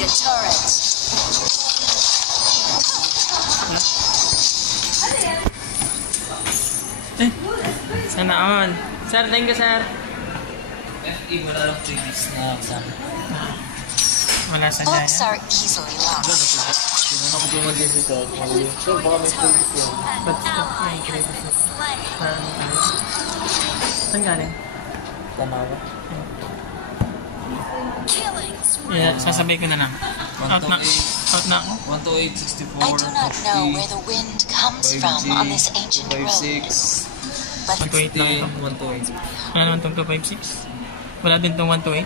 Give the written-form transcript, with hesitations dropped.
need a turret. Sana on. Sir, thank you, sir. FE, wala lang previous na exam. Wala sa Books daya. are easily lost. Ano ko yung mag-guess ito? Sure, baka may previous yun. Ba't may credit na? Saan galing? Tanawa. Yeah, sasabay ko na lang. Out na. Out na ako. 128, 64, I do not know where the wind comes from on this ancient road, 256, but 128 lang ito. 128. Wala naman itong 256. Wala din itong 128.